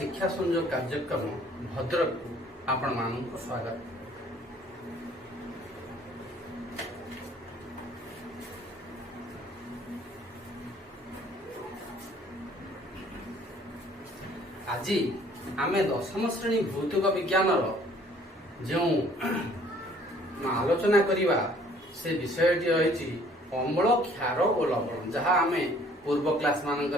शिक्षा संयोग कार्यक्रम भद्रक को आपण मानक स्वागत। आज आम दशम श्रेणी भौतिक विज्ञान जो आलोचना करवा से विषयटी रही अम्ल क्षार और लवण जहाँ आम पूर्व क्लास मानक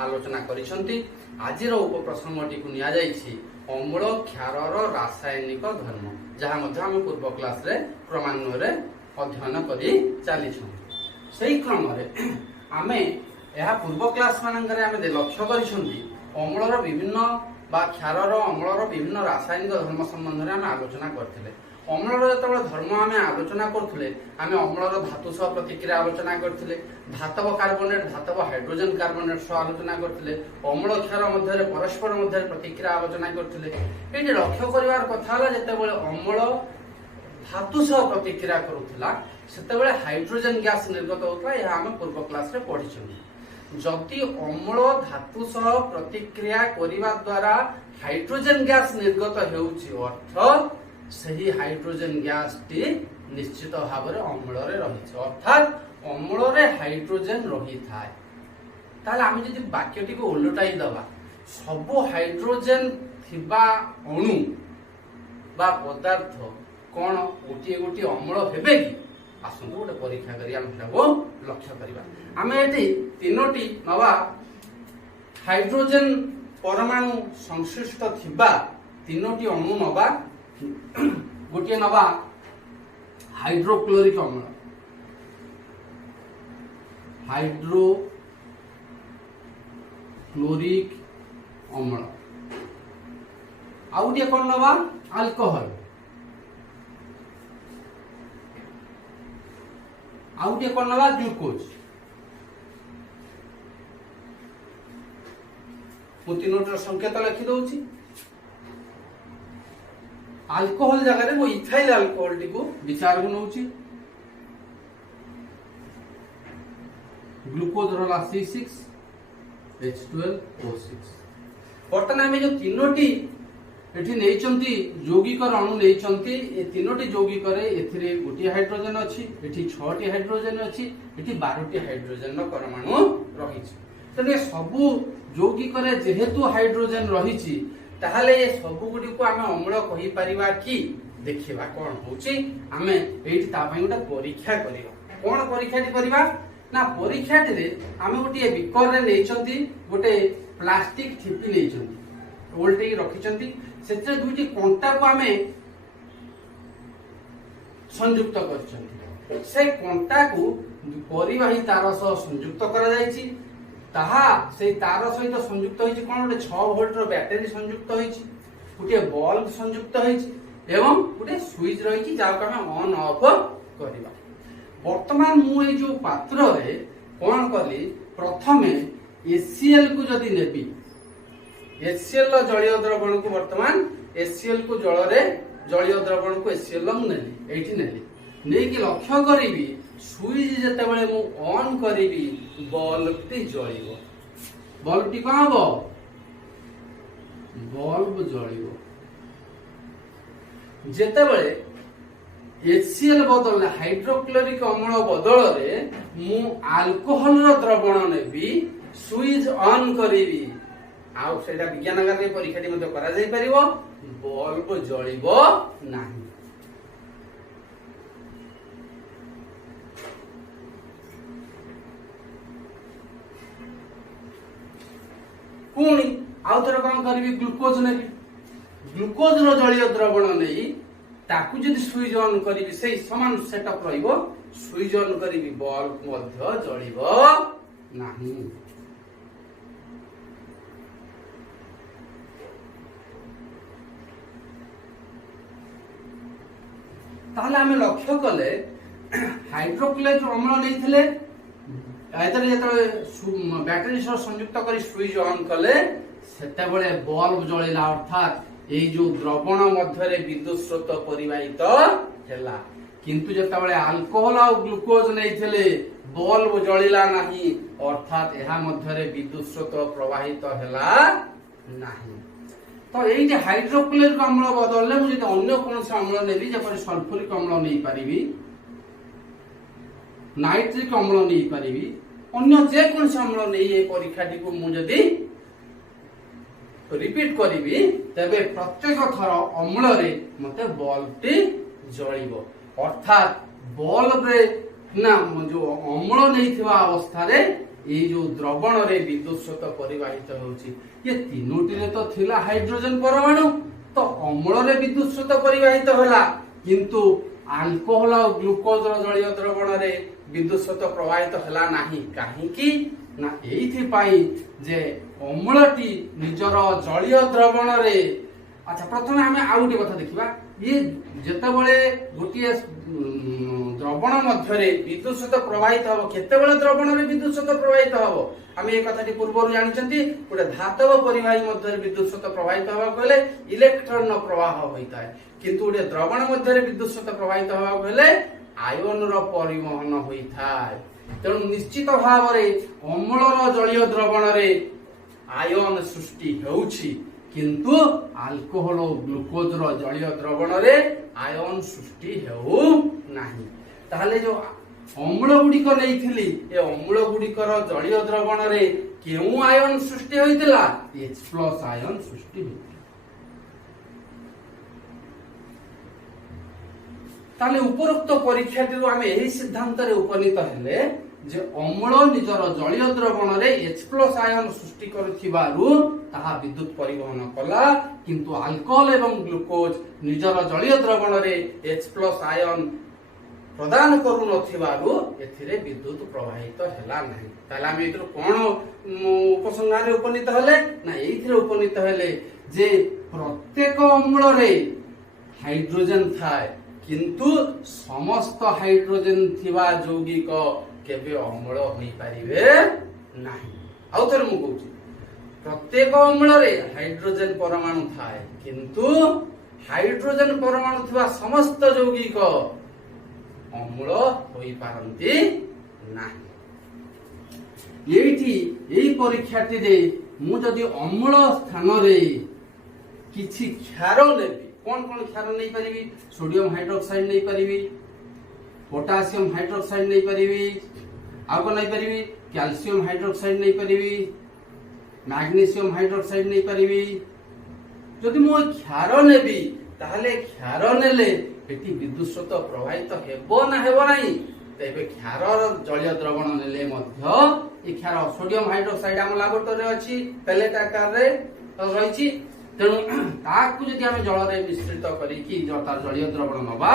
आलोचना करिसेंती। आज उपप्रसंगटी को निया जाइछि अम्ल क्षार रासायनिक धर्म जहाँ आम पूर्व क्लास रे क्रमान्वय रे अध्ययन करी चलीछुं। सही क्रम रे आमे यह पूर्व क्लास मानक आम लक्ष्य करिसेंती अम्लर विभिन्न बा क्षारर अम्लर विभिन्न रासायनिक धर्म संबंध में आम आलोचना करथिले। अम्लर जो धर्म आम आलोचना करथिले आम अम्लर धातु सह प्रतिक्रिया आलोचना करथिले, धातव कार्बोनेट धातव हाइड्रोजन कार्बोनेट सह आलोचना करथिले, अम्ल क्षार मध्य परस्पर मध्य प्रतिक्रिया आलोचना करथिले। एटी लक्ष्य करिवार कथा हला जेतेबेले अम्ल धातु सह प्रतिक्रिया करूथिला सेतेबेले हाइड्रोजन गैस निर्गत होता है। आम पूर्व क्लास रे पढिछुं। जदि अम्ल धातु सह प्रतिक्रिया करिवा द्वारा हाइड्रोजन गैस निर्गत हेउछि अर्थ सही हाइड्रोजन गैस टी निश्चित भाव में अम्ल रही अर्थात अम्ल हाइड्रोजन रही थाए। ताले आम जदि वाक्यटी को उलटाई दबा सब हाइड्रोजन थिबा अणु बा पदार्थ कौन गोटे गोटे अम्ल हेबे कि आसंतु गोटे परीक्षा करी हम लक्ष्य करिबा। आम ये तीनोटी नवा हाइड्रोजन परमाणु संश्लिष्ट थिबा तीनोटी अणु नवा गोटे नवा हाइड्रोक्लोरिक अम्ल आउ गोटे कौन नवा अल्कोहल आउ गोटे कौन नवा ग्लूकोज। मु तीनोटर संकेत लिखि दउछि। अल्कोहल जगह वो इथाइल अल्कोहल टी को विचार को नउछि। Glucose रला C6H12O6। वर्तमान आम जो तीनोटी एठी नैचंती यौगिक अणु नैचंती ए तीनोटी यौगिक एथिरे गोटे हाइड्रोजन अछि, एठी 6टी हाइड्रोजन अछि, एठी 12टी हाइड्रोजन परमाणु रहिछि। तने सबु यौगिक जेहेतु हाइड्रोजन रहिछि ताहले ये सब गुडी को आमे अम्ल कहि परिबा कि देखिबा कोन होछि। आमे एठी ता पई गोटे परीक्षा करिबा। कोन परीक्षाटी करिबा ना परीक्षाटी रे आमे गोटे बिकर रे नैचंती गोटे प्लास्टिक ठिपी नैचंती ओल्टेई रखिचंती सेते दुईटी कंटा को आमे संयुक्त करचंती। से कंटा को परिवाही तार सह संयुक्त करा जायछि। ताहा से तार सहित संयुक्त होइछि कोन गोटे 6 वोल्ट रो बैटरी संयुक्त होइछि, गोटे बल्ब संयुक्त होइछि एवं गोटे स्विच रहिछि जाको हम ऑन ऑफ करिबा। वर्तमान मु ए जो पात्र रे कोन करली प्रथमे HCl को जदी नेबी HCl रो जलीय द्रवण को वर्तमान HCl को जल रे जलीय द्रवण को HCl मु नेली एठी नेली नेकी लक्ष्य करिबी स्विच जेतेबेले मु ऑन करिबी बल्ब टी जळिबो। बल्ब टी कोन हबो बल्ब जळिबो। जेतेबेले HCl बदल हाइड्रोक्लोरिक अम्ल बदल रे मु अल्कोहल रो द्रवण नेबी स्विच ऑन करिबी आउ सेटा विज्ञानगार रे परीक्षाटी मध्ये करा जाई परिबो बल्ब जळिबो नाही। पुणी आउ थोड़ा कौन करी ग्लूकोज ने ग्लूकोज रो जलीय द्रवण नहीं ताकू जदि स्विच ऑन करी से समान सेटअप रहिबो स्विच ऑन करी बल्ब मध्य जळिबो नाही। ताहले आमे लक्ष्य कले हाइड्रोक्लोरिक अम्ल नैथिले बैटरी सह संयुक्त कर स्विच ऑन कले सेतेबेले बल्ब जळिला अर्थात ए जो द्रवण मध्य विद्युत स्रोत परिवाहित हैला। किंतु जेतेबेले अल्कोहल आ ग्लूकोज नैथिले बल्ब जळिला नाही अर्थात एहा मध्य विद्युत स्रोत प्रवाहित हैला ନାହିଁ। ତ ଏଇଠି ହାଇଡ୍ରୋକ୍ଲୋରିକ ଅମ୍ଳ ବଦଳରେ ମୁଁ ଯଦି ଅନ୍ୟ କୌଣସି ଅମ୍ଳ ନେବି, ଯେପରି ସଲଫ୍ୟୁରିକ ଅମ୍ଳ ନେଇପାରିବି, ନାଇଟ୍ରିକ ଅମ୍ଳ ନେଇପାରିବି, ଅନ୍ୟ ଯେକୌଣସି ଅମ୍ଳ ନେଇ ଏ ପରୀକ୍ଷାଟିକୁ ମୁଁ ଯଦି ରିପିଟ୍ କରିବି, ତେବେ ପ୍ରତ୍ୟେକ ଥର ଅମ୍ଳରେ ମତେ ବଲ୍ବଟି ଜଳିବ। ଅର୍ଥାତ୍ ବଲ୍ବରେ ନା ଯୋଉ ଅମ୍ଳ ନେଇଥିବା ଅବସ୍ଥାରେ ଏଇ ଯୋଉ ଦ୍ରବଣରେ ବିଦ୍ୟୁତ ସ୍ରୋତ ପରିବାହିତ ହେଉଛି। ଏ ତିନୋଟିରେ ତ ଥିଲା ହାଇଡ୍ରୋଜେନ ପରମାଣୁ, ତ ଅମ୍ଳରେ ବିଦ୍ୟୁତ ସ୍ରୋତ ପରିବାହିତ ହେଲା, କିନ୍ତୁ ଆଲକୋହଲ ଆଉ ଗ୍ଲୁକୋଜର ଜଳୀୟ ଦ୍ରବଣରେ ବିଦ୍ୟୁତ ସ୍ରୋତ ପ୍ରବାହିତ ହେଲା ନାହିଁ। କାହିଁକି ନା ଏଇଥିପାଇଁ ଯେ ଅମ୍ଳଟି ନିଜର ଜଳୀୟ ଦ୍ରବଣରେ, ଆଚ୍ଛା ପ୍ରଥମେ ଆମେ ଆଉ ଗୋଟେ କଥା ଦେଖିବା, ଇଏ ଯେତେବେଳେ ଗୋଟିଏ ଦ୍ରବଣ ମଧ୍ୟରେ ବିଦ୍ୟୁତ ସ୍ରୋତ ପ୍ରବାହିତ ହବ, କେତେବେଳେ ଦ୍ରବଣରେ ବିଦ୍ୟୁତ ସ୍ରୋତ ପ୍ରବାହିତ ହବ ଆମେ ଏ କଥାଟି ପୂର୍ବରୁ ଜାଣିଛନ୍ତି। ଗୋଟେ ଧାତବ ପରିବାହୀ ମଧ୍ୟରେ ବିଦ୍ୟୁତ ସ୍ରୋତ ପ୍ରବାହିତ ହେବାକୁ ହେଲେ ଇଲେକ୍ଟ୍ରନର ପ୍ରବାହ ହୋଇଥାଏ, କିନ୍ତୁ ଗୋଟେ ଦ୍ରବଣ ମଧ୍ୟରେ ବିଦ୍ୟୁତ ସ୍ରୋତ ପ୍ରବାହିତ ହେବାକୁ ହେଲେ ଆୟନର ପରିବହନ ହୋଇଥାଏ। ତେଣୁ ନିଶ୍ଚିତ ଭାବରେ ଅମ୍ଳର ଜଳୀୟ ଦ୍ରବଣରେ ଆୟନ ସୃଷ୍ଟି ହେଉଛି, କିନ୍ତୁ ଆଲକୋହଲ ଓ ଗ୍ଲୁକୋଜର ଜଳୀୟ ଦ୍ରବଣରେ ଆୟନ ସୃଷ୍ଟି ହେଉ ନାହିଁ। ତାହେଲେ ଯୋଉ ଅମ୍ଳ ଗୁଡିକ ନେଇଥିଲି, ଏ ଅମ୍ଳ ଗୁଡିକର ଜଳୀୟ ଦ୍ରବଣରେ କେଉଁ ଆୟନ ସୃଷ୍ଟି ହୋଇଥିଲା? H+ ଆୟନ ସୃଷ୍ଟି ହୋଇଥିଲା। ତାହେଲେ ଉପରୋକ୍ତ ପରୀକ୍ଷାଟିରୁ ଆମେ ଏହି ସିଦ୍ଧାନ୍ତରେ ଉପନୀତ ହେଲେ ଯେ ଅମ୍ଳ ନିଜର ଜଳୀୟ ଦ୍ରବଣରେ H+ ଆୟନ ସୃଷ୍ଟି କରୁଥିବାରୁ ତାହା ବିଦ୍ୟୁତ ପରିବହନ କଲା, କିନ୍ତୁ ଆଲକୋହଲ ଏବଂ ଗ୍ଲୁକୋଜ ନିଜର ଜଳୀୟ ଦ୍ରବଣରେ H+ ଆୟନ ପ୍ରଦାନ କରୁନଥିବାରୁ ଏଥିରେ ବିଦ୍ୟୁତ ପ୍ରବାହିତ ହେଲା ନାହିଁ। ତାହେଲେ ଆମେ ଏଥିରୁ କଣ ଉପସଂହାରରେ ଉପନୀତ ହେଲେ? ନା ଏଇଥିରେ ଉପନୀତ ହେଲେ ଯେ ପ୍ରତ୍ୟେକ ଅମ୍ଳରେ ହାଇଡ୍ରୋଜେନ ଥାଏ, କିନ୍ତୁ ସମସ୍ତ ହାଇଡ୍ରୋଜେନ ଥିବା ଯୌଗିକ କେବେ ଅମ୍ଳ ହୋଇପାରିବେ ନାହିଁ। ଆଉ ଥରେ ମୁଁ କହୁଛି, ପ୍ରତ୍ୟେକ ଅମ୍ଳରେ ହାଇଡ୍ରୋଜେନ ପରମାଣୁ ଥାଏ, କିନ୍ତୁ ହାଇଡ୍ରୋଜେନ ପରମାଣୁ ଥିବା ସମସ୍ତ ଯୌଗିକ ଅମ୍ଳ ହୋଇପାରନ୍ତି ନାହିଁ। ଏଇଠି ଏଇ ପରୀକ୍ଷାଟିରେ ମୁଁ ଯଦି ଅମ୍ଳ ସ୍ଥାନରେ କିଛି କ୍ଷାର ନେବି, କଣ କଣ କ୍ଷାର ନେଇପାରିବି? ସୋଡିୟମ ହାଇଡ୍ରୋକ୍ସାଇଡ ନେଇପାରିବି, ପୋଟାସିୟମ ହାଇଡ୍ରୋକ୍ସାଇଡ ନେଇପାରିବି, ଆଉ କଣ ନେଇପାରିବି? କ୍ୟାଲସିୟମ ହାଇଡ୍ରୋକ୍ସାଇଡ ନେଇପାରିବି, ମ୍ୟାଗ୍ନେସିୟମ ହାଇଡ୍ରୋକ୍ସାଇଡ ନେଇପାରିବି। ଯଦି ମୁଁ କ୍ଷାର ନେବି, ତାହେଲେ କ୍ଷାର ନେଲେ ଏଠି ବିଦ୍ୟୁତ ସ୍ରୋତ ପ୍ରବାହିତ ହେବ ନା ହେବ ନାହିଁ? ତେବେ କ୍ଷାରର ଜଳୀୟ ଦ୍ରବଣ ନେଲେ ମଧ୍ୟ ଏ କ୍ଷାର ସୋଡିୟମ ହାଇଡ୍ରୋକ୍ସାଇଡ ଆମ ଲାବୋରେଟୋରୀରେ ଅଛି, ପେଲେଟ ଆକାରରେ ରହିଛି। ତେଣୁ ତାକୁ ଯଦି ଆମେ ଜଳରେ ମିଶ୍ରିତ କରିକି ତାର ଜଳୀୟ ଦ୍ରବଣ ନବା,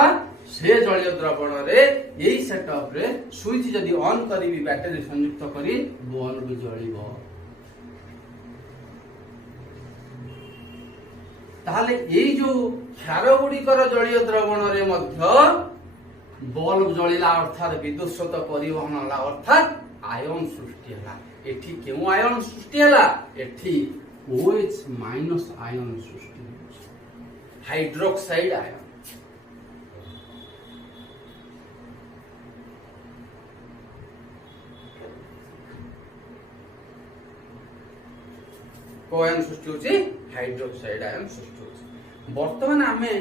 ସେ ଜଳୀୟ ଦ୍ରବଣରେ ଏଇ ସେଟଅପରେ ସୁଇଚ ଯଦି ଅନ୍ କରିବି, ବ୍ୟାଟେରୀ ସଂଯୁକ୍ତ କରି ବଲ୍ବ ଜଳିବ। ତାହେଲେ ଏଇ ଯୋଉ କ୍ଷାର ଗୁଡିକର ଜଳୀୟ ଦ୍ରବଣରେ ମଧ୍ୟ ବଲ୍ବ ଜଳିଲା, ଅର୍ଥାତ ବିଦ୍ୟୁତ ସ୍ରୋତ ପରିବହନ ହେଲା, ଅର୍ଥାତ ଆୟନ ସୃଷ୍ଟି ହେଲା। ଏଠି କେଉଁ ଆୟନ ସୃଷ୍ଟି ହେଲା? ଏଠି OH- ଆୟନ ସୃଷ୍ଟି ହେଉଛି, ହାଇଡ୍ରୋକ୍ସାଇଡ ଆୟନ। ଆୟନ ସୃଷ୍ଟି ହେଉଛି, ହାଇଡ୍ରୋକ୍ସାଇଡ ଆୟନ ସୃଷ୍ଟି ହେଉଛି। ବର୍ତ୍ତମାନ ଆମେ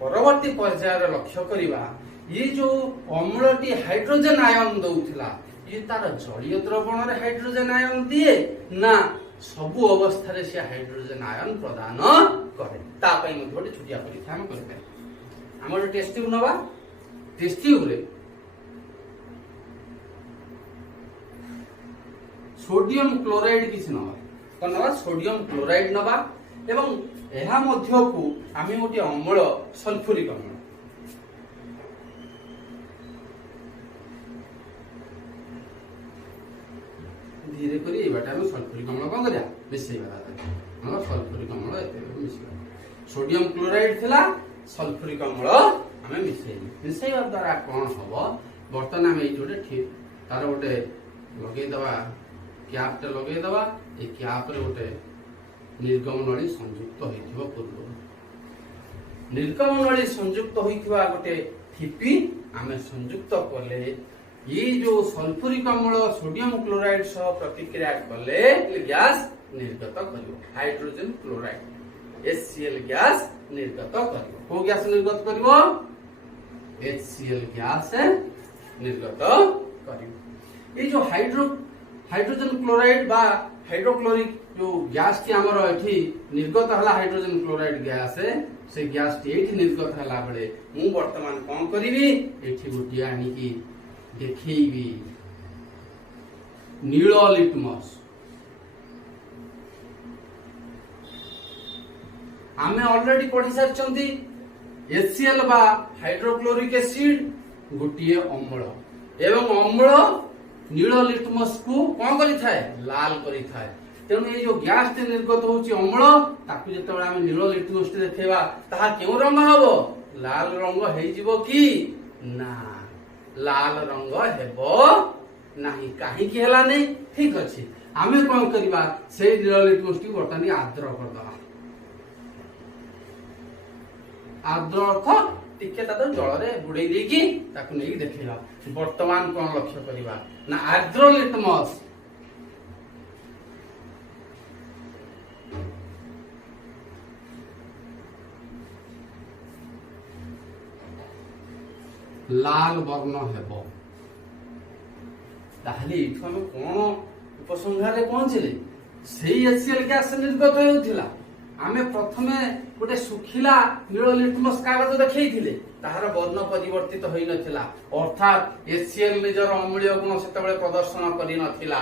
ପରବର୍ତ୍ତୀ ପର୍ଯ୍ୟାୟରେ ଲକ୍ଷ୍ୟ କରିବା, ଇଏ ଯୋଉ ଅମ୍ଳଟି ହାଇଡ୍ରୋଜେନ ଆୟନ ଦଉଥିଲା, ଇଏ ତାର ଜଳୀୟ ଦ୍ରବଣରେ ହାଇଡ୍ରୋଜେନ ଆୟନ ଦିଏ ନା ସବୁ ଅବସ୍ଥାରେ ସେ ହାଇଡ୍ରୋଜେନ ଆୟନ ପ୍ରଦାନ କରେ? ତା ପାଇଁ ମଧ୍ୟ ଗୋଟେ ଛୋଟିଆ ପରୀକ୍ଷା ଆମେ କରିପାରିବା। ଆମର ଗୋଟେ ଟେଷ୍ଟ ଟ୍ୟୁବ ନବା, ଟେଷ୍ଟ ଟ୍ୟୁବରେ ସୋଡିୟମ କ୍ଲୋରାଇଡ କିଛି ନବା, କଣ ନବା? ସୋଡିୟମ କ୍ଲୋରାଇଡ ନବା, ଏବଂ ଏହା ମଧ୍ୟକୁ ଆମେ ଗୋଟେ ଅମ୍ଳ ସଲଫ୍ୟୁରିକ ଅମ୍ଳ, ଧୀରେ କରି ଏଇ ବାଟେ ଆମେ ସଲଫ୍ୟୁରିକ ଅମ୍ଳ କଣ କରିବା? ମିଶେଇବା। ଆମର ସଲଫ୍ୟୁରିକ ଅମ୍ଳ ଏତେ ମିଶେଇବା। ସୋଡିୟମ କ୍ଲୋରାଇଡ ଥିଲା, ସଲଫ୍ୟୁରିକ ଅମ୍ଳ ଆମେ ମିଶେଇଲୁ। ମିଶେଇବା ଦ୍ୱାରା କଣ ହବ? ବର୍ତ୍ତମାନ ଆମେ ଏଇଠି ଗୋଟେ ଠିକ ତାର ଗୋଟେ ଲଗେଇଦବା, କ୍ୟାପଟେ ଲଗେଇଦବା। এই କ୍ୟାପରେ ଗୋଟେ ନିର୍ଗମ ନଳୀ ସଂଯୁକ୍ତ ହୋଇଥିବ ପୂର୍ବରୁ। ନିର୍ଗମ ନଳୀ ସଂଯୁକ୍ତ ହୋଇଥିବା ଗୋଟେ ଠିପି ଆମେ ସଂଯୁକ୍ତ କଲେ, ଏଇ ଯୋଉ ସଲଫ୍ୟୁରିକ ଅମ୍ଳ ସୋଡିୟମ କ୍ଲୋରାଇଡ ସହ ପ୍ରତିକ୍ରିୟା କଲେ ଗ୍ୟାସ निर्गत करिवो हाइड्रोजन क्लोराइड HCl गैस निर्गत करिवो को गैस निर्गत करिवो HCl गैस निर्गत करिवो ये जो हाइड्रोजन क्लोराइड बा हाइड्रोक्लोरिक जो गैस टी हमर एठी निर्गत हला हाइड्रोजन क्लोराइड गैस से गैस टी एठी निर्गत हला बेले मु वर्तमान कोन करिवि एठी गुटी आनी की देखैबी नील लिटमस आमे ऑलरेडी पढ़ी सारचंती HCl बा हाइड्रोक्लोरिक एसिड गुटिए अम्ल एवं अम्ल नील लिटमस को कौन करी थाए लाल करी थाए तेणु ये जो गैस टे निर्गत होची अम्ल ताकू जेतेबेले आमे नील लिटमस टे देखेबा ताहा केउ रंग हबो लाल रंग हेइ जिवो की ना लाल रंग हेबो नाही काहे की हला नै ठीक अछि आमे कोन करबा से नील लिटमस टी बर्तनी आर्द्र कर दबा आर्द्र अर्थ टिके ता जल रे बुडै देकी ताकू नै देखैबा वर्तमान कोन लक्ष्य करबा ना आर्द्र लिटमस लाल वर्ण हेबो ताहले इठो हम कोन उपसंहारे पहुंचले सेही HCl गैस निर्गत होउथिला आमे प्रथमे गोटे सुखिला नील लिटमस कागज देखैथिले ताहार वर्ण परिवर्तित होई नथिला अर्थात HCl निजर अम्लीय गुण सेतबेले प्रदर्शन करि नथिला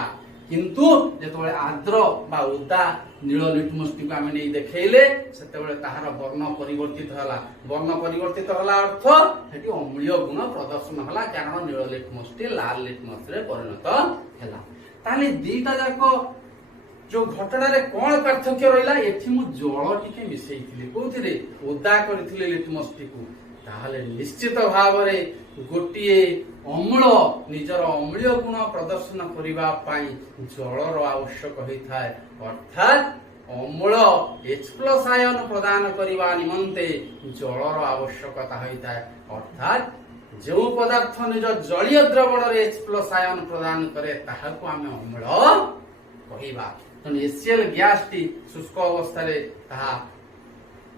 किंतु जेतबेले आर्द्र बा उदा नील लिटमस टी आमे नै देखैले सेतबेले ताहार वर्ण परिवर्तित हला वर्ण परिवर्तित हला अर्थ हेटी अम्लीय गुण प्रदर्शन हला कारण नील लिटमस टी लाल लिटमस रे परिणत हला ताले दीटा जाको जो घटना रे कोन पार्थक्य रहिला एठी मु जल टिके मिसेइथिले कोथिरे ओदा करथिले लिटमस टिकु ताहले निश्चित भाव रे गोटिए अम्ल निजर अम्लीय गुण प्रदर्शन करिबा पई जलर आवश्यक होइथाय अर्थात अम्ल H+ आयन प्रदान करिबा निमंते जलर आवश्यकता होइथाय अर्थात जो पदार्थ निज जलीय द्रवण रे H+ आयन प्रदान करे ताहाकु आमे अम्ल कहिबा तन HCl गैस टी शुष्क अवस्था रे ताहा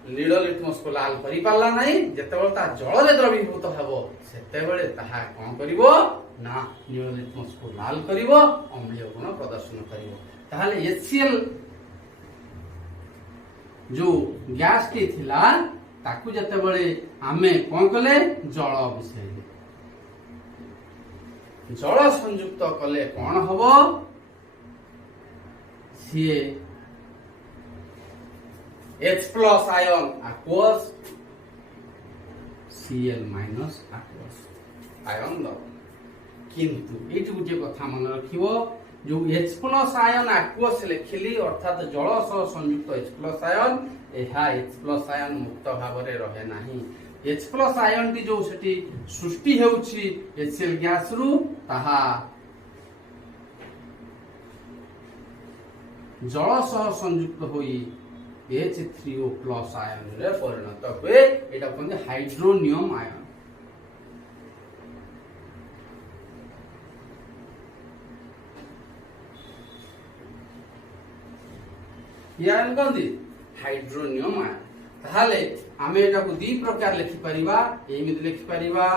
नील लिटमस को लाल करि पाला नै जेतेबेले ता जल रे द्रवीभूत हबो सेतेबेले ताहा कोन करिवो ना नील लिटमस को लाल करिवो अम्लीय गुण प्रदर्शन करिवो ताहाले HCl जो गैस टी थिला ताकू जेतेबेले आमे कोन कले जल मिसेले जल संयुक्त कले कोन हबो CA H+ ion aqueous Cl- aqueous ion the किंतु एठी गुटे कथा मन रखिवो जो H+ आयन aqueous लेखिली अर्थात जल सह संयुक्त H+ आयन एहा H+ आयन मुक्त भाव रे रहे नाही H+ आयन टी जो सेठी सृष्टि हेउची HCl गैस रु ताहा जल सह संयुक्त होई H3O+ आयन रे परिणत हुए एटा कोन हाइड्रोनियम आयन आयन कोन हाइड्रोनियम आयन ताहाले आमे एटा को दी प्रकार लिखि परिबा एमिति लिखि परिबा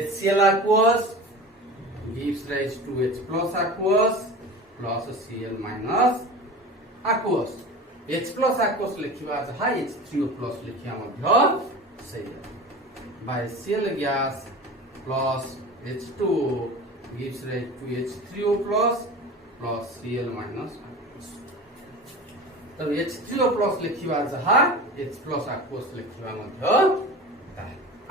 HCl aqueous gives rise to H+ aqueous plus Cl- aqueous H+ aqueous लिखिबा जहा H3O+ लिखिया मध्य सही by HCl gas plus H2O gives rise to H3O+ plus Cl- aqueous तब H3O+ लिखिबा जहा H+ aqueous लिखिबा मध्य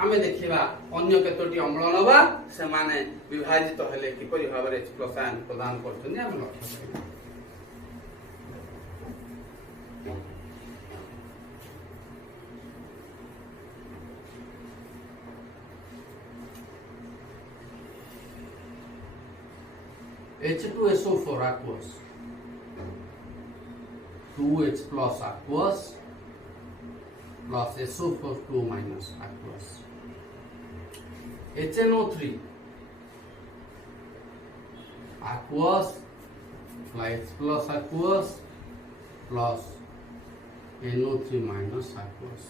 आमे देखिबा अन्य केतोटी अम्ल नबा से माने विभाजित हेले किपरि भाबरे H+ आयन प्रदान करछन आमे लक्ष्य करिबा H2SO4 aqueous 2H+ aqueous plus SO4 2- aqueous HNO3 aqueous plus H+ aqueous plus NO3 minus aqueous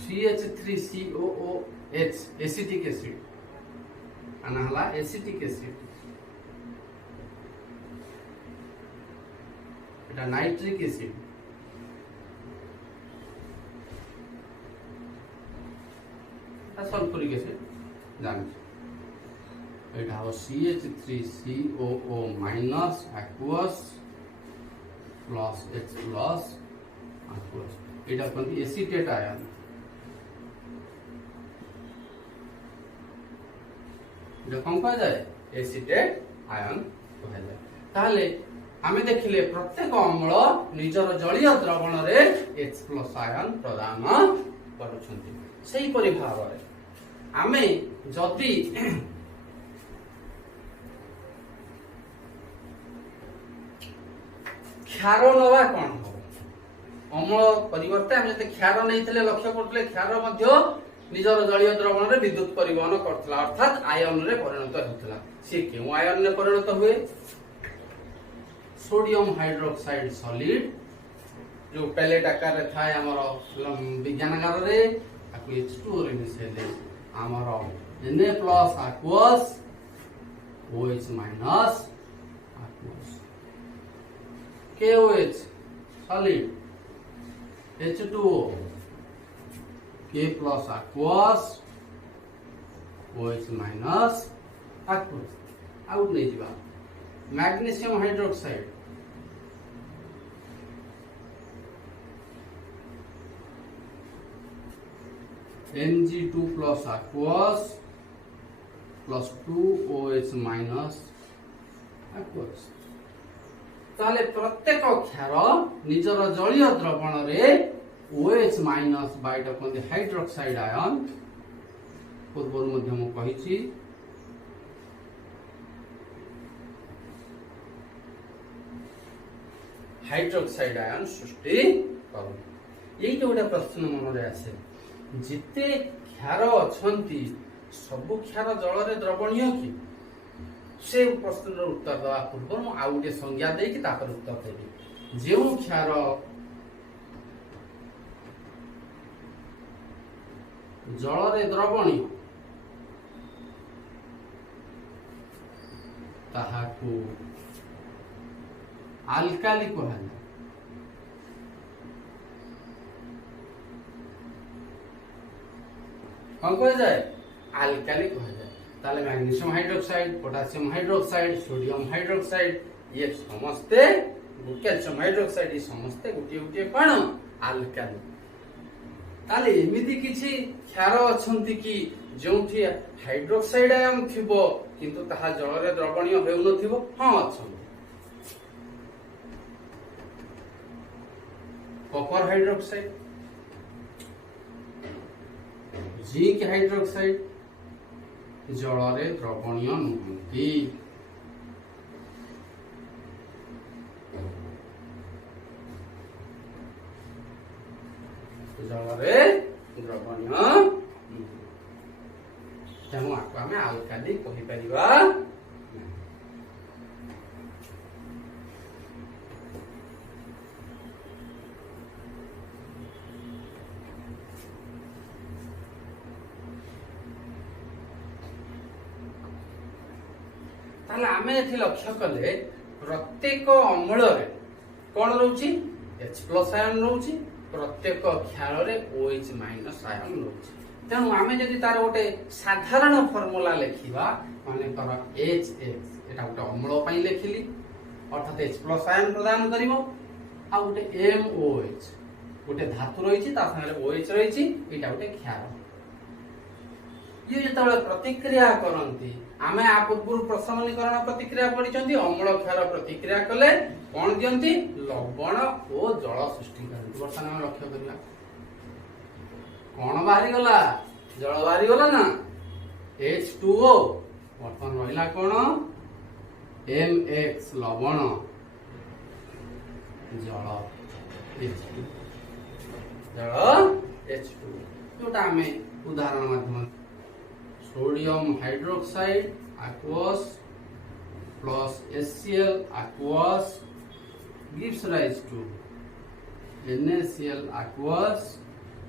CH3COOH acetic acid आना हला एसिटिक एसिड এটা नाइट्रिक एसिड सल्फ्यूरिक एसिड जान এটা হলো CH3COO minus aqueous plus H plus aqueous এটা কোন acetate ion এটা কোন করা যায় এসিটেট আয়ন করা যায় তাহলে আমি দেখিলে প্রত্যেক অম্ল নিজর জলীয় দ্রবণরে H প্লস আয়ন প্রদান କରୁଛନ୍ତି সেই পরি ভাবে আমি যদি ক্ষার নবা কোন হবে অম্ল পরিবর্তে আমি যদি ক্ষার নেইতলে লক্ষ্য করলে ক্ষার মধ্য নিজর জলীয় দ্রবণরে বিদ্যুৎ পরিবহন করতলা অর্থাৎ আয়নরে পরিণত হেউতলা সে কেউ আয়নরে পরিণত हुए सोडियम हाइड्रोक्साइड सॉलिड जो पैलेट आकार रे थाए हमर विज्ञानगार रे आकु H2O रे मिसेले हमर Na plus aqueous OH minus aqueous KOH solid H2O K plus aqueous OH minus aqueous out नहीं जीवा magnesium hydroxide Mg2 plus aqueous plus 2OH minus aqueous তাহলে প্রত্যেক ক্ষার নিজর জলীয় দ্রবণরে OH মাইনস বাইটা কোন হাইড্রোক্সাইড আয়ন পূর্বর মধ্যে মু কহিছি हाइड्रोक्साइड आयन सृष्टि करू यही तो गोटे प्रश्न मन रे आसे जिते क्षार अछंती सब क्षार जल रे द्रवणीय कि से प्रश्न उत्तर दवा पूर्व मु आ गोटे संज्ञा दे कि तापर उत्तर देबी जेउ क्षार जल रे द्रवणीय ताहाकू आल्काली कहा जाए कौन कहा जाए आल्काली कहा जाए ताले magnesium hydroxide potassium hydroxide sodium hydroxide ये समस्ते कैल्शियम हाइड्रोक्साइड ये समस्ते गुटी गुटी कौन आल्काली ताले एमिति किछि क्षार अछंती कि जोंथि हाइड्रोक्साइड आयन थिबो किंतु ताहा जल रे द्रवणीय हेउ नथिबो हां अछंती कॉपर हाइड्रोक्साइड जिंक हाइड्रोक्साइड जल रे द्रवणीय नुहंती जल रे द्रवणीय तेणु आको आमे आल्काली कहि परिबा ताले आमे एथि लक्ष्य कले प्रत्येक अम्ल रे कोन रहउची H प्लस आयन रहउची प्रत्येक क्षार रे OH माइनस आयन रहउची तेणु आमे जदि तार गोटे साधारण फॉर्मूला लेखिबा माने कर HX एटा गोटे अम्ल पई लेखिली अर्थात H प्लस आयन प्रदान करिवो आ गोटे MOH गोटे धातु रहिची ता संगे OH रहिची एटा गोटे क्षार ये जेतबेले प्रतिक्रिया करंती आमे आ पूर्व प्रशमनीकरण प्रतिक्रिया पढिचंती अम्ल क्षार प्रतिक्रिया कले कोन दियंती लवण ओ जल सृष्टि करंती वर्तमान हम लक्ष्य करिया कोन बाहरी गला जल बाहरी गला ना H2O वर्तमान रहिला कोन MX लवण जल H2 जल H2 जोटा आमे उदाहरण माध्यम sodium hydroxide aqueous plus HCl aqueous gives rise to NaCl aqueous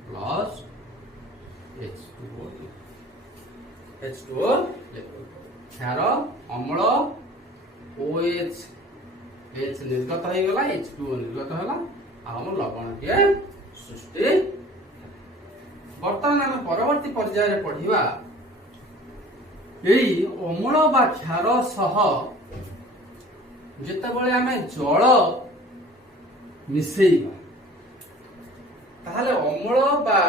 plus H2O liquid। क्षार अम्ल OH H निर्गत हो गला, H2O निर्गत होला, हम लवण टे सृष्टि। बर्तमान आम परवर्ती पर्याय पढ़िबा एई अम्ल बा क्षार सह जेतेबेले आमे जल मिसेइबा ताहले अम्ल बा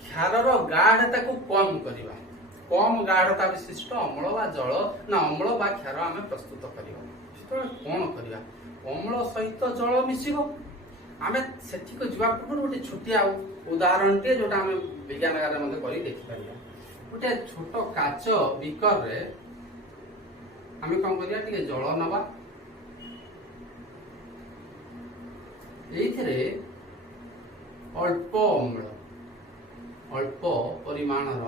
क्षारर गाढ़ता को कम करिबा। कम गाढ़ता विशिष्ट अम्ल बा जल ना अम्ल बा क्षार आमे प्रस्तुत करिबा। सेतबेले कोन करिबा, अम्ल सहित जल मिसिबो। आमे सेठी को जीवा पूर्व गोटे छोटिया उदाहरण टे जोटा आमे विज्ञानगार मध्ये करी देखि परिया। गोटे छोट काच बीकर रे आमे कोन करिया, टिके जल नबा, एइथरे अल्प अम्ल अल्प परिमाणर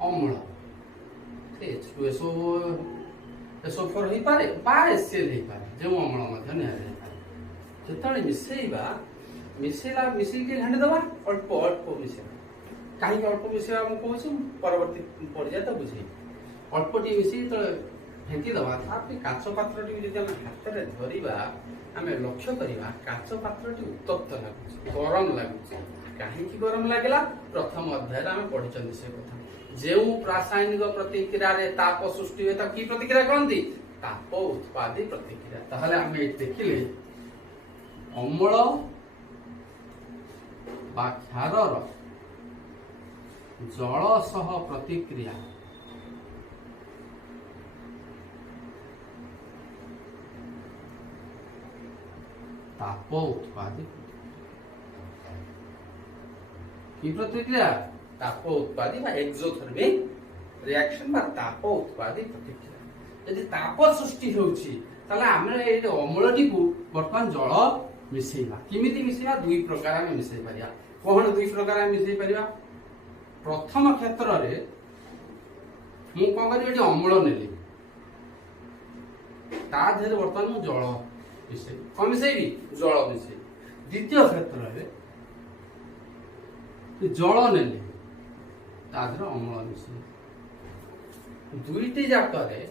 अम्ल H2SO4 हो पारे बा HCl हो पारे, जो अम्ल मध्य निया जाय पारे। जेतले मिसेइबा मिसेइके हांडी दबा, अल्प अल्प मिसेइबा। काहे अल्प मिसेइबा हम कहूछी परवर्ती पर्याय त बुझी। अल्प टी मिसेइ त फेंकी दबा, तापे काच पात्रटी जदि हम हाथ रे धरिबा, आमे लक्ष्य करिबा काच पात्रटी उत्तप्त लागुଛି, गरम लागुଛି। काहे कि गरम लागला, प्रथम अध्याय रे हम पढिचंदी से कथा। जेउ रासायनिक प्रतिक्रिया रे ताप सृष्टि होता की प्रतिक्रिया कहंती, ताप उत्पादी प्रतिक्रिया। ताहले आमे देखिले अम्ल बा क्षारर जल सह प्रतिक्रिया ताप उत्पादी की प्रतिक्रिया, ताप उत्पादी बा एक्सोथर्मिक रिएक्शन बा ताप उत्पादी प्रतिक्रिया। यदि ताप सृष्टि होउची ताले हमरे ए अम्लटी को वर्तमान जल मिसेइबा। किमिति मिसेइबा, दुई प्रकार में मिसेइ परिया। कोन दुई प्रकार में मिसेइ परिया, प्रथम क्षेत्र रे मु कोन करी एटी अम्ल नेली, ता धेर वर्तमान मु जल मिसेइ, कोन मिसेइबी, जल मिसेइ। द्वितीय क्षेत्र रे जल नेली, ता धेर अम्ल मिसेइ। दुईटी जाकरे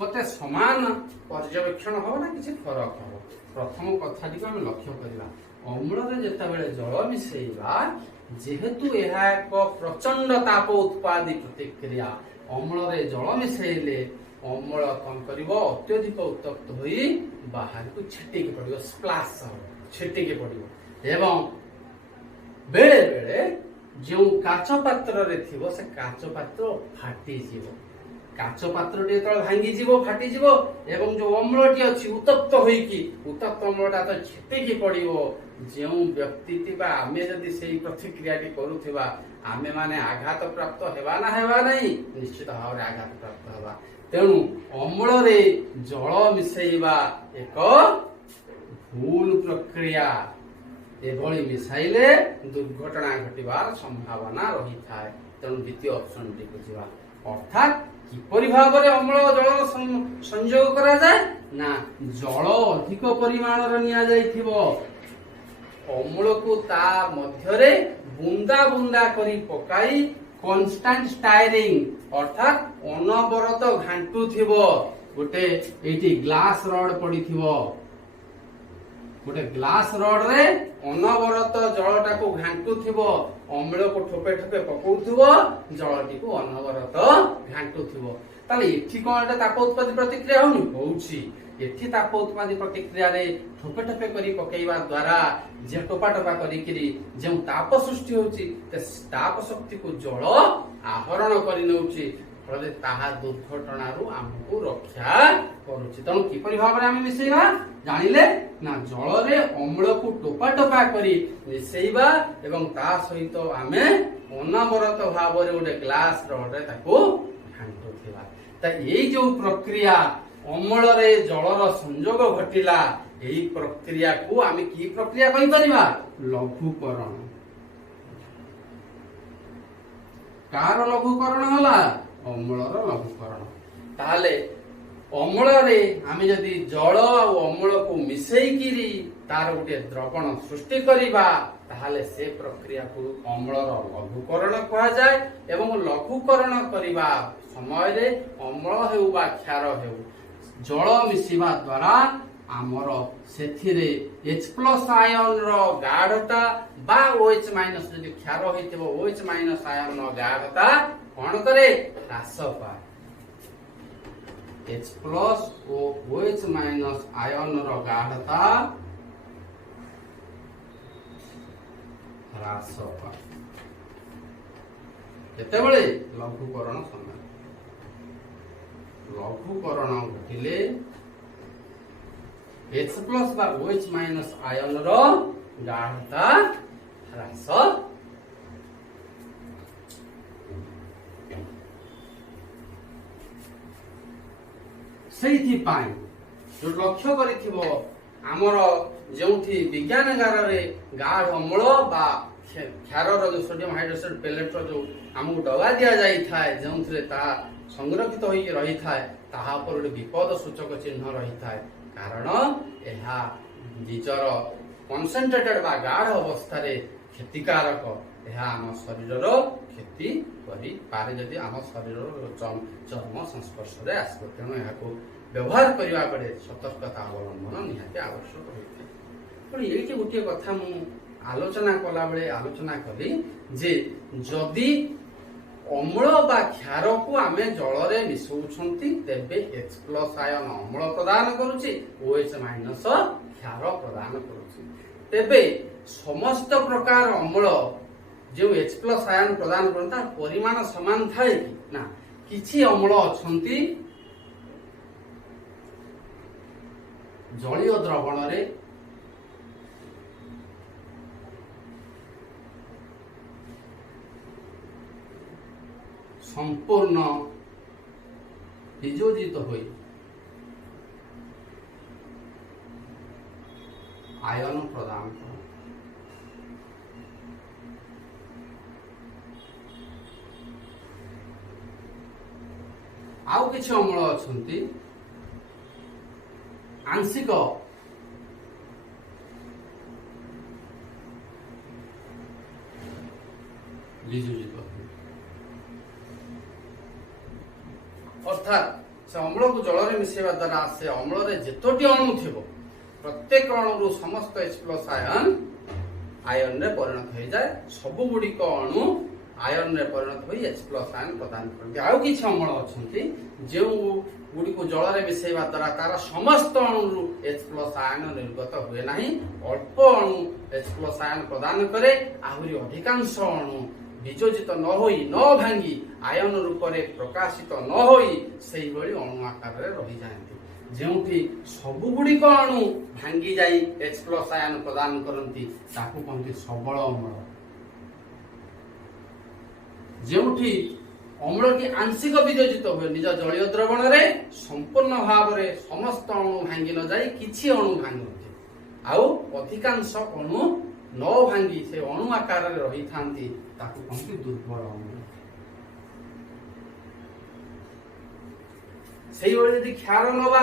मते समान पर्यवेक्षण हो ना किसी फरक हो। प्रथम कथाटी को हम लक्ष्य करिबा, अम्ल रे जेतेबेले जल मिसेइबा, जेहेतु एहा एक प्रचंड ताप उत्पादी प्रतिक्रिया, अम्ल रे जल मिसेइले अम्ल कम करिवो, अत्यधिक उत्तप्त होई बाहर को छिटी के पड़िवो, स्प्लैश हो, छिटी के पड़िवो। एवं बेले बेले जो काच पात्र रे थिवो से काच पात्र फाटी जीवो। काच पात्र टे तळ भांगी जीवो, फाटी जीवो, एवं जो अम्लटी अछि उत्तप्त होई की उत्तप्त अम्लटा तो छिटी के पड़िवो। जो व्यक्ति थिबा आमे जदि सेही प्रतिक्रियाटी करूथिबा, आमे माने आघात प्राप्त हेबा ना हेबा नहीं, निश्चित भाव आघात प्राप्त हेबा। तेणु अम्ल रे जल मिसेइबा एक भूल प्रक्रिया। एभली मिसाइले दुर्घटना घटिबार संभावना रही थाए। तेणु द्वितीय ऑप्शन टी बुझिबा, अर्थात किपरि भाबरे अम्ल जल संयोग करा जाय ना, जल अधिक परिमाण रे निया जाइथिबो, अम्ल को ता मध्यरे बुंदा बुंदा करी पकाई कांस्टेंट स्टायरिंग अर्थात अनवरत घांटू थिबो। गोटे एटी ग्लास रड पड़ी थिबो, गोटे ग्लास रड रे अनवरत जलटा को घांटू थिबो, अम्ल को ठोपे ठोपे पकाउथिबो, जलटी को अनवरत घांटू थिबो। ताले एठी कोन ताप उत्पादी प्रतिक्रिया होउची, एठी ताप उत्पादी प्रतिक्रिया रे ठोपे ठोपे करी पकेइबा द्वारा जे टोपा टोपा करी किरी जे ताप सृष्टि होउची, ते ताप शक्ति को जल आहरण करी नउची, फलरे ताहा दुर्घटना रु हमकु रक्षा करूची। तणु किपरि भाबरे हम मिसेइबा जानिले ना, जल रे अम्ल को टोपा टोपा करी मिसेइबा एवं ता सहित आमे अनवरत भाबरे गोटे ग्लास रड रे ताको घांटू थिबा। त एई जो प्रक्रिया अम्ल रे जलर संयोग घटिला, एई प्रक्रिया को आमे की प्रक्रिया कहि परिबा, लघुकरण। कार लघुकरण होला, अम्लर लघुकरण। ताले ଅମ୍ଳରେ ଆମେ ଯଦି ଜଳ ଆଉ ଅମ୍ଳକୁ ମିଶେଇକିରି ତାର ଗୋଟେ ଦ୍ରବଣ ସୃଷ୍ଟି କରିବା ତାହେଲେ ସେ ପ୍ରକ୍ରିୟାକୁ ଅମ୍ଳର ଲଘୁକରଣ କୁହାଯାଏ ଏବଂ ଲଘୁକରଣ କରିବା ସମୟରେ ଅମ୍ଳ ହେଉ ବା କ୍ଷାର ହେଉ ଜଳ ମିଶିବା ଦ୍ୱାରା ଆମର ସେଥିରେ H+ ଆୟନର ଗାଢ଼ତା ବା OH- ଯଦି କ୍ଷାର ହୋଇଥିବ OH- ଆୟନର ଗାଢ଼ତା କଣ କରେ ହ୍ରାସ ପାଏ। H+ ଓ OH- ଆୟନର ଗାଢ଼ତା ହ୍ରାସ ପାଏ କେତେବେଳେ ଲଘୁକରଣ ସମୟରେ। ଲଘୁକରଣ ଘଟିଲେ H+ ବା OH- ଆୟନର ଗାଢ଼ତା ହ୍ରାସ ସେଇଥିପାଇଁ ଯୋଉ ଲକ୍ଷ୍ୟ କରିଥିବ ଆମର ଯେଉଁଠି ବିଜ୍ଞାନାଗାରରେ ଗାଢ଼ ଅମ୍ଳ ବା କ୍ଷାରର ଯୋଉ ସୋଡିୟମ ହାଇଡ୍ରୋକ୍ସାଇଡ୍ ପେଲେଟର ଯୋଉ ଆମକୁ ଡବା ଦିଆଯାଇଥାଏ ଯେଉଁଥିରେ ତାହା ସଂରକ୍ଷିତ ହୋଇକି ରହିଥାଏ ତାହା ଉପରେ ଗୋଟେ ବିପଦ ସୂଚକ ଚିହ୍ନ ରହିଥାଏ। କାରଣ ଏହା ନିଜର କନସେନ୍ଟ୍ରେଟେଡ୍ ବା ଗାଢ଼ ଅବସ୍ଥାରେ କ୍ଷତିକାରକ। ଏହା ଆମ ଶରୀରର କ୍ଷତି କରିପାରେ ଯଦି ଆମ ଶରୀରର ଚର୍ମ ସଂସ୍ପର୍ଶରେ ଆସିବ। ତେଣୁ ଏହାକୁ ବ୍ୟବହାର କରିବା ବେଳେ ସତର୍କତା ଅବଲମ୍ବନ ନିହାତି ଆବଶ୍ୟକ ହୋଇଥାଏ। ତେଣୁ ଏଇଠି ଗୋଟିଏ କଥା ମୁଁ ଆଲୋଚନା କଲାବେଳେ ଆଲୋଚନା କଲି ଯେ ଯଦି ଅମ୍ଳ ବା କ୍ଷାରକୁ ଆମେ ଜଳରେ ମିଶଉଛନ୍ତି ତେବେ H+ ଆୟନ ଅମ୍ଳ ପ୍ରଦାନ କରୁଛି OH- କ୍ଷାର ପ୍ରଦାନ କରୁଛି। ତେବେ ସମସ୍ତ ପ୍ରକାର ଅମ୍ଳ ଯେଉଁ H+ ଆୟନ ପ୍ରଦାନ କରନ୍ତି ତାର ପରିମାଣ ସମାନ ଥାଏ କି ନା? କିଛି ଅମ୍ଳ ଅଛନ୍ତି ଜଳୀୟ ଦ୍ରବଣରେ ସମ୍ପୂର୍ଣ୍ଣ ବିଯୋଜିତ ହୋଇ ଆୟନ ପ୍ରଦାନ କରନ୍ତି। ଆଉ କିଛି ଅମ୍ଳ ଅଛନ୍ତି ଆଂଶିକ ବିଯୋଜିତ ଅର୍ଥାତ୍ ସେ ଅମ୍ଳକୁ ଜଳରେ ମିଶାଇବା ଦ୍ୱାରା ସେ ଅମ୍ଳରେ ଯେତୋଟି ଅଣୁ ଥିବ ପ୍ରତ୍ୟେକ ଅଣୁରୁ ସମସ୍ତ H+ ଆୟନରେ ପରିଣତ ହୋଇଯାଏ। ସବୁ ଗୁଡ଼ିକ ଅଣୁ ଆୟନରେ ପରିଣତ ହୋଇ H+ ଆୟନ ପ୍ରଦାନ କରନ୍ତି। ଆଉ କିଛି ଅମ୍ଳ ଅଛନ୍ତି ଯେଉଁ ଗୁଡ଼ିକୁ ଜଳରେ ମିଶାଇବା ଦ୍ୱାରା ତାର ସମସ୍ତ ଅଣୁରୁ H+ ଆୟନ ନିର୍ଗତ ହୁଏ ନାହିଁ। ଅଳ୍ପ ଅଣୁ H+ ଆୟନ ପ୍ରଦାନ କରେ। ଆହୁରି ଅଧିକାଂଶ ଅଣୁ ବିଯୋଜିତ ନ ହୋଇ ନ ଭାଙ୍ଗି ଆୟନ ରୂପରେ ପ୍ରକାଶିତ ନ ହୋଇ ସେଇଭଳି ଅଣୁ ଆକାରରେ ରହିଯାଆନ୍ତି। ଯେଉଁଠି ସବୁଗୁଡ଼ିକ ଅଣୁ ଭାଙ୍ଗି ଯାଇ H+ ଆୟନ ପ୍ରଦାନ କରନ୍ତି ତାକୁ କହନ୍ତି ସବଳ ଅମ୍ଳ। ଯେଉଁଠି ଅମ୍ଳଟି ଆଂଶିକ ବିଯୋଜିତ ହୁଏ ନିଜ ଜଳୀୟ ଦ୍ରବଣରେ ସମ୍ପୂର୍ଣ୍ଣ ଭାବରେ ସମସ୍ତ ଅଣୁ ଭାଙ୍ଗି ନ ଯାଇ କିଛି ଅଣୁ ଭାଙ୍ଗନ୍ତି ଆଉ ଅଧିକାଂଶ ଅଣୁ ନ ଭାଙ୍ଗି ସେ ଅଣୁ ଆକାରରେ ରହିଥାନ୍ତି ତାକୁ କହନ୍ତି ଦୁର୍ବଳ ଅମ୍ଳ। ସେଇଭଳି ଯଦି କ୍ଷାର ନବା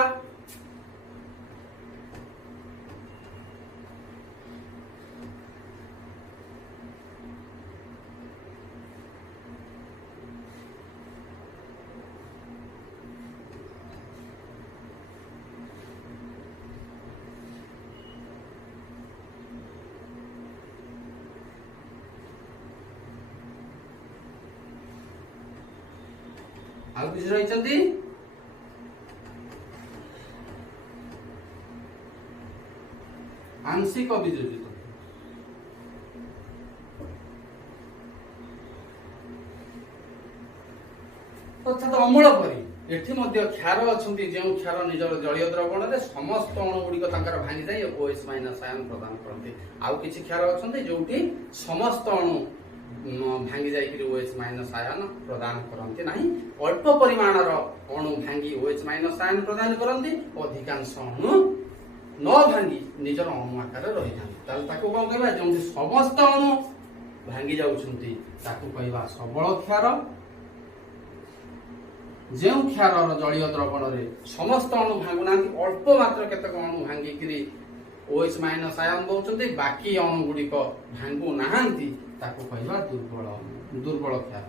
ଆଉ କିଛି ରହିଛନ୍ତି ଆଂଶିକ ବିଯୋଜିତ ଅର୍ଥାତ୍ ଅମ୍ଳ ପରି ଏଠି ମଧ୍ୟ କ୍ଷାର ଅଛନ୍ତି ଯେଉଁ କ୍ଷାର ନିଜର ଜଳୀୟ ଦ୍ରବଣରେ ସମସ୍ତ ଅଣୁ ଗୁଡ଼ିକ ତାଙ୍କର ଭାଙ୍ଗିଯାଇ OH- ଆୟନ ପ୍ରଦାନ କରନ୍ତି। ଆଉ କିଛି କ୍ଷାର ଅଛନ୍ତି ଯୋଉଠି ସମସ୍ତ ଅଣୁ ଭାଙ୍ଗି ଯାଇକରି OH- ଆୟନ ପ୍ରଦାନ କରନ୍ତି ନାହିଁ। ଅଳ୍ପ ପରିମାଣର ଅଣୁ ଭାଙ୍ଗି OH- ଆୟନ ପ୍ରଦାନ କରନ୍ତି। ଅଧିକାଂଶ ଅଣୁ ନ ଭାଙ୍ଗି ନିଜର ଅଣୁ ଆକାରରେ ରହିଥାନ୍ତି। ତାହେଲେ ତାକୁ କଣ କହିବା? ଯେଉଁଠି ସମସ୍ତ ଅଣୁ ଭାଙ୍ଗି ଯାଉଛନ୍ତି ତାକୁ କହିବା ସବଳ କ୍ଷାର। ଯେଉଁ କ୍ଷାରର ଜଳୀୟ ଦ୍ରବଣରେ ସମସ୍ତ ଅଣୁ ଭାଙ୍ଗୁନାହାନ୍ତି, ଅଳ୍ପ ମାତ୍ର କେତେକ ଅଣୁ ଭାଙ୍ଗିକିରି OH- ଆୟନ ଦଉଛନ୍ତି, ବାକି ଅଣୁ ଗୁଡ଼ିକ ଭାଙ୍ଗୁ ନାହାନ୍ତି, ତାକୁ କହିବା ଦୁର୍ବଳ କ୍ଷାର।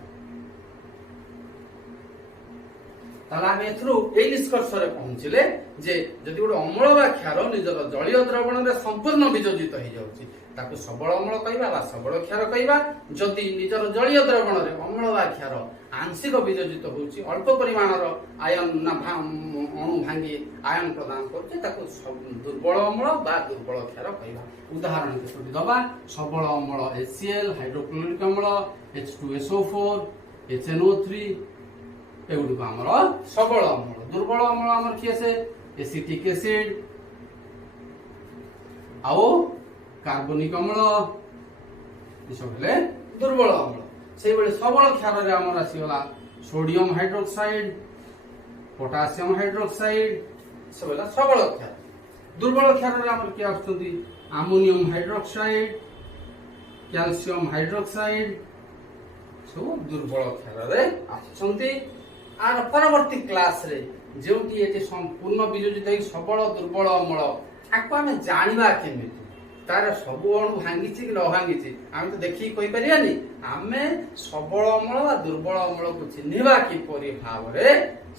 ତାହେଲେ ଆମେ ଏଥିରୁ ଏଇ ନିଷ୍କର୍ଷରେ ପହଞ୍ଚିଲେ ଯେ ଯଦି ଗୋଟେ ଅମ୍ଳ ବା କ୍ଷାର ନିଜର ଜଳୀୟ ଦ୍ରବଣରେ ସମ୍ପୂର୍ଣ୍ଣ ବିଯୋଜିତ ହେଇଯାଉଛି ତାକୁ ସବଳ ଅମ୍ଳ କହିବା ବା ସବଳ କ୍ଷାର କହିବା। ଯଦି ନିଜର ଜଳୀୟ ଦ୍ରବଣରେ ଅମ୍ଳ ବା କ୍ଷାର ଆଂଶିକ ବିଯୋଜିତ ହେଉଛି, ଅଳ୍ପ ପରିମାଣର ଅଣୁ ଭାଙ୍ଗି ଆୟନ ପ୍ରଦାନ କରୁଛି, ତାକୁ ଦୁର୍ବଳ ଅମ୍ଳ ବା ଦୁର୍ବଳ କ୍ଷାର କହିବା। ଉଦାହରଣ କେତୋଟି ଦବା। ସବଳ ଅମ୍ଳ HCl, ହାଇଡ୍ରୋକ୍ଲୋରିକ ଅମ୍ଳ, H2SO4, HNO3, ଏଗୁଡିକ ଆମର ସବଳ ଅମ୍ଳ। ଦୁର୍ବଳ ଅମ୍ଳ ଆମର କିଏ ସେ? ଏସିଟିକ ଏସିଡ ଆଉ କାର୍ବୋନିକ ଅମ୍ଳ, ଏସବୁ ହେଲେ ଦୁର୍ବଳ ଅମ୍ଳ। ସେଇଭଳି ସବଳ କ୍ଷାରରେ ଆମର ଆସିଗଲା ସୋଡିୟମ ହାଇଡ୍ରୋକ୍ସାଇଡ, ପୋଟାସିୟମ ହାଇଡ୍ରୋକ୍ସାଇଡ, ସବୁ ହେଲା ସବଳ କ୍ଷାର। ଦୁର୍ବଳ କ୍ଷାରରେ ଆମର କିଏ ଆସୁଛନ୍ତି? ଆମୋନିୟମ ହାଇଡ୍ରୋକ୍ସାଇଡ, କ୍ୟାଲସିୟମ ହାଇଡ୍ରୋକ୍ସାଇଡ, ସବୁ ଦୁର୍ବଳ କ୍ଷାରରେ ଆସୁଛନ୍ତି। ଆର ପରବର୍ତ୍ତୀ କ୍ଲାସରେ ଯେଉଁଠି ଏଠି ସମ୍ପୂର୍ଣ୍ଣ ବିଯୋଜିତ ହେଇ ସବଳ ଦୁର୍ବଳ ଅମ୍ଳ, ତାକୁ ଆମେ ଜାଣିବା କେମିତି? ତାର ସବୁ ଅଣୁ ଭାଙ୍ଗିଛି କି ନ ଭାଙ୍ଗିଛି ଆମେ ତ ଦେଖିକି କହିପାରିବାନି। ଆମେ ସବଳ ଅମ୍ଳ ବା ଦୁର୍ବଳ ଅମ୍ଳକୁ ଚିହ୍ନିବା କିପରି ଭାବରେ,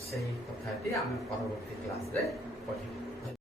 ସେହି କଥାଟି ଆମେ ପରବର୍ତ୍ତୀ କ୍ଲାସରେ ପଢିବା।